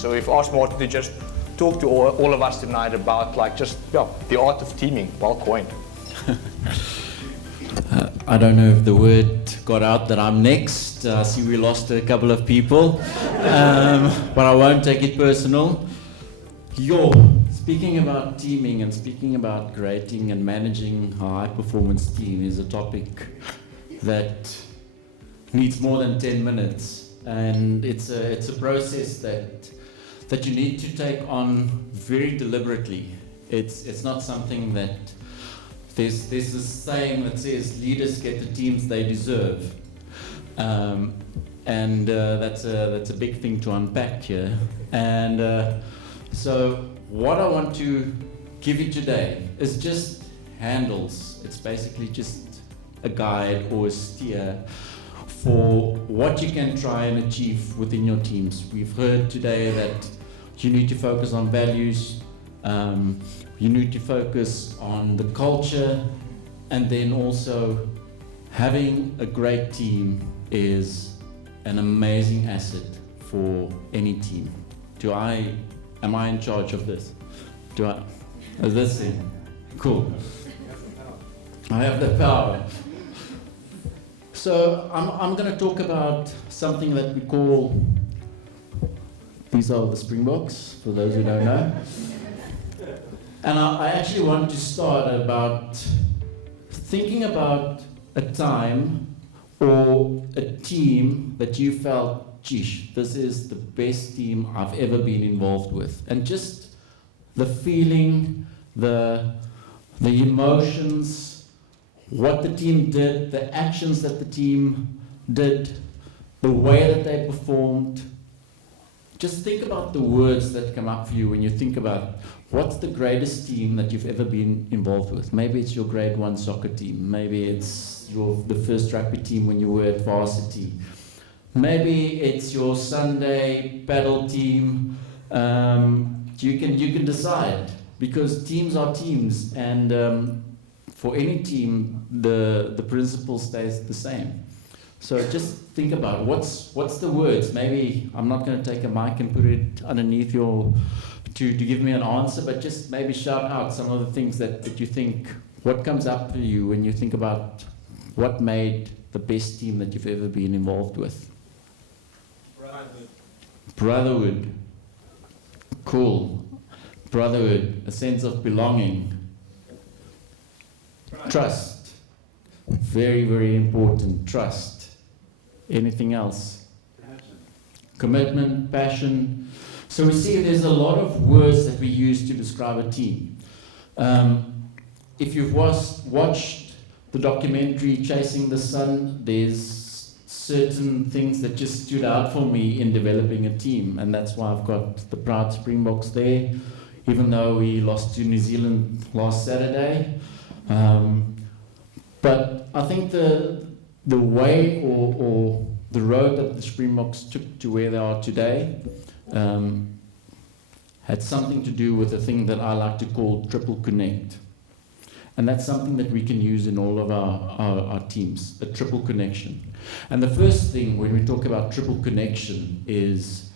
So we've asked Martin to just talk to all of us tonight about the art of teaming. Well coined. I don't know if the word got out that I'm next. I see we lost a couple of people, but I won't take it personal. Speaking about teaming and speaking about creating and managing a high-performance team is a topic that needs more than 10 minutes, and it's a process that you need to take on very deliberately. It's not something that there's this saying that says leaders get the teams they deserve, and that's a big thing to unpack here. And so what I want to give you today is just handles. It's basically just a guide or a steer for what you can try and achieve within your teams. We've heard today that you need to focus on values, you need to focus on the culture, and then also having a great team is an amazing asset for any team. Am I in charge of this? Is this it? Cool. I have the power. So I'm going to talk about something that we call, these are the Springboks, for those who don't know. And I actually want to start about thinking about a time or a team that you felt, geesh, this is the best team I've ever been involved with. And just the feeling, the emotions, what the team did, the actions that the team did, the way that they performed. Just think about the words that come up for you when you think about what's the greatest team that you've ever been involved with. Maybe it's your grade 1 soccer team. Maybe it's the first rugby team when you were at varsity. Maybe it's your Sunday paddle team. You can decide, because teams are teams, and for any team the principle stays the same. So just think about what's the words. Maybe I'm not going to take a mic and put it underneath to give me an answer, but just maybe shout out some of the things that you think, what comes up for you when you think about what made the best team that you've ever been involved with. Brotherhood. Cool. Brotherhood, a sense of belonging. Trust. Very, very important. Trust. Anything else? Commitment, passion. So we see there's a lot of words that we use to describe a team. If you've watched the documentary Chasing the Sun, there's certain things that just stood out for me in developing a team, and that's why I've got the proud Springboks there, even though we lost to New Zealand last Saturday. But I think the way or the road that the Springboks took to where they are today had something to do with a thing that I like to call triple connect. And that's something that we can use in all of our teams, a triple connection. And the first thing when we talk about triple connection is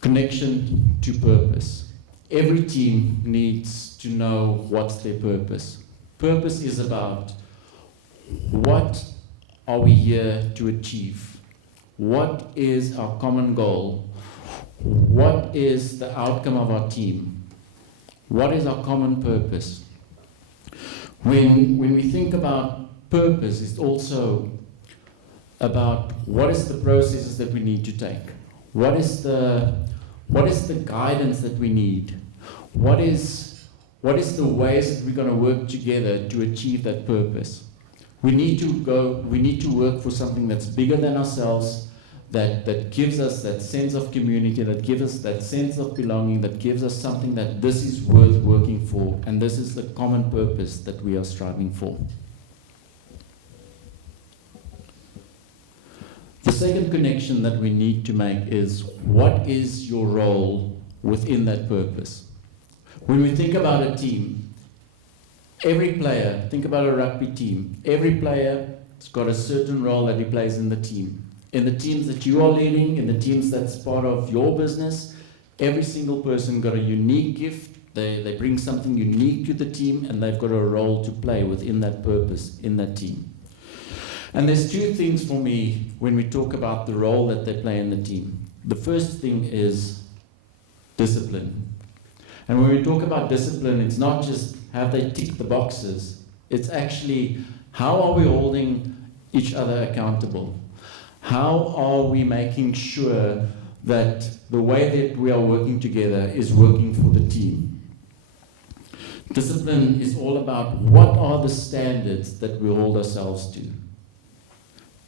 connection to purpose. Every team needs to know what's their purpose. Purpose is about what are we here to achieve? What is our common goal? What is the outcome of our team? What is our common purpose? When we think about purpose, it's also about what is the processes that we need to take? What is the guidance that we need? What is the ways that we're going to work together to achieve that purpose? We need to work for something that's bigger than ourselves, that gives us that sense of community, that gives us that sense of belonging, that gives us something that this is worth working for, and this is the common purpose that we are striving for. The second connection that we need to make is, what is your role within that purpose? When we think about a team, every player, think about a rugby team, every player has got a certain role that he plays in the team. In the teams that you are leading, in the teams that's part of your business, every single person got a unique gift. They bring something unique to the team, and they've got a role to play within that purpose, in that team. And there's two things for me when we talk about the role that they play in the team. The first thing is discipline. And when we talk about discipline, it's not just have they ticked the boxes. It's actually how are we holding each other accountable? How are we making sure that the way that we are working together is working for the team? Discipline is all about what are the standards that we hold ourselves to.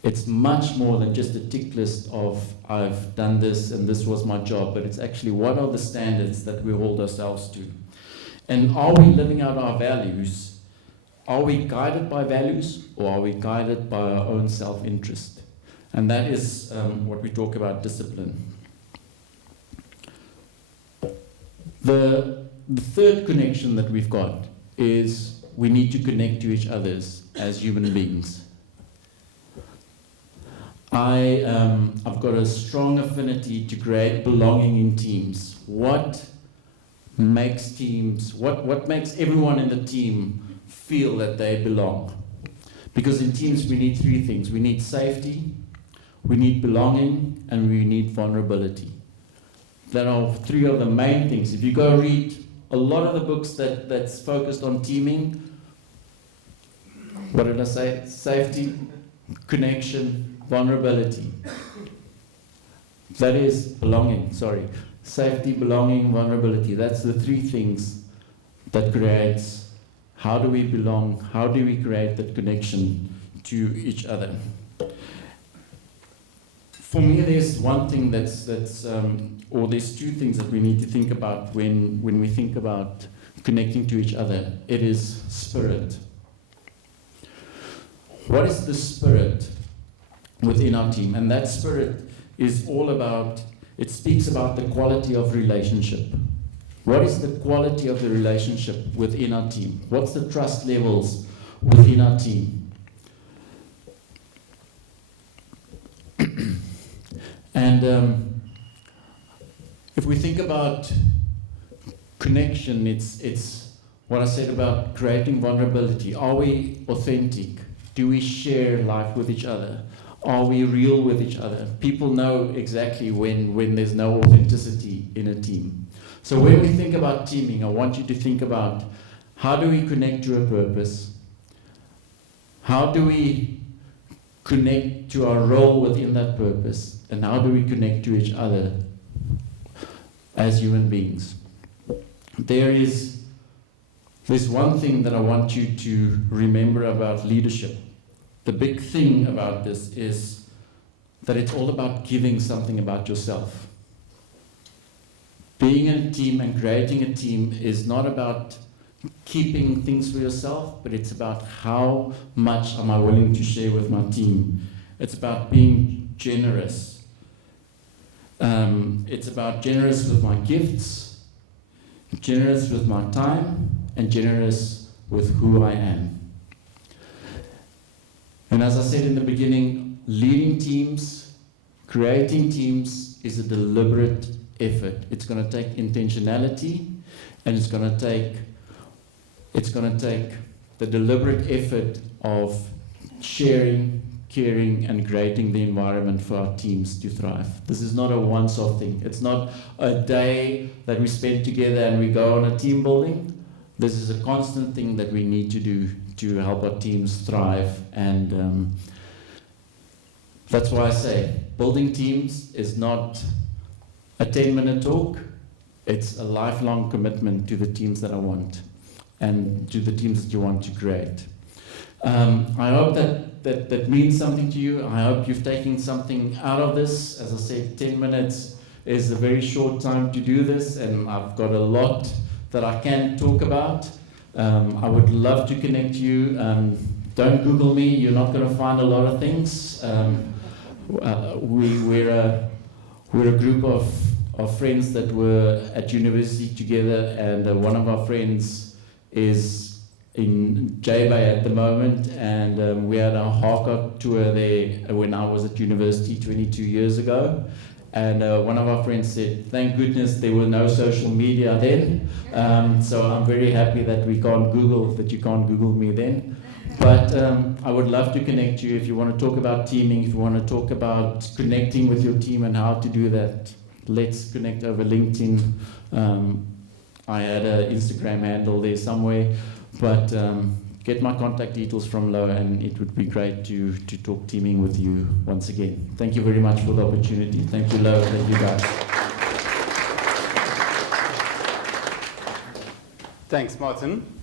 It's much more than just a tick list of I've done this and this was my job, but it's actually what are the standards that we hold ourselves to. And are we living out our values? Are we guided by values, or are we guided by our own self-interest? And that is what we talk about discipline. The third connection that we've got is we need to connect to each other as human beings. I've got a strong affinity to create belonging in teams. What makes teams, what makes everyone in the team feel that they belong? Because in teams we need three things. We need safety, we need belonging, and we need vulnerability. There are three of the main things. If you go read a lot of the books that's focused on teaming, what did I say? Safety, connection, vulnerability. That is belonging, sorry. Safety, belonging, vulnerability. That's the three things that creates how do we belong, how do we create that connection to each other. For me, there's one thing or there's two things that we need to think about when we think about connecting to each other. It is spirit. What is the spirit within our team? And that spirit is all about, it speaks about the quality of relationship. What is the quality of the relationship within our team? What's the trust levels within our team? And if we think about connection, it's what I said about creating vulnerability. Are we authentic? Do we share life with each other? Are we real with each other? People know exactly when there's no authenticity in a team. So when we think about teaming, I want you to think about how do we connect to a purpose? How do we connect to our role within that purpose? And how do we connect to each other as human beings? There's one thing that I want you to remember about leadership. The big thing about this is that it's all about giving something about yourself. Being in a team and creating a team is not about keeping things for yourself, but it's about how much am I willing to share with my team. It's about being generous. It's about generous with my gifts, generous with my time, and generous with who I am. And as I said in the beginning, leading teams, creating teams is a deliberate effort. It's going to take intentionality, and it's going to take the deliberate effort of sharing, caring, and creating the environment for our teams to thrive. This is not a once-off thing. It's not a day that we spend together and we go on a team building. This is a constant thing that we need to do to help our teams thrive. And that's why I say building teams is not a 10-minute talk. It's a lifelong commitment to the teams that I want and to the teams that you want to create. I hope that means something to you. I hope you've taken something out of this. As I said, 10 minutes is a very short time to do this, and I've got a lot that I can talk about. I would love to connect you. Don't Google me, you're not going to find a lot of things. We're a group of friends that were at university together, and one of our friends is in J-Bay at the moment, and we had a Harcourt tour there when I was at university 22 years ago. And one of our friends said, thank goodness there were no social media then. So I'm very happy that you can't Google me then. But I would love to connect you if you want to talk about teaming, if you want to talk about connecting with your team and how to do that. Let's connect over LinkedIn. I had an Instagram handle there somewhere, but get my contact details from Lo, and it would be great to talk teaming with you once again. Thank you very much for the opportunity. Thank you, Lo. Thank you, guys. Thanks, Martin.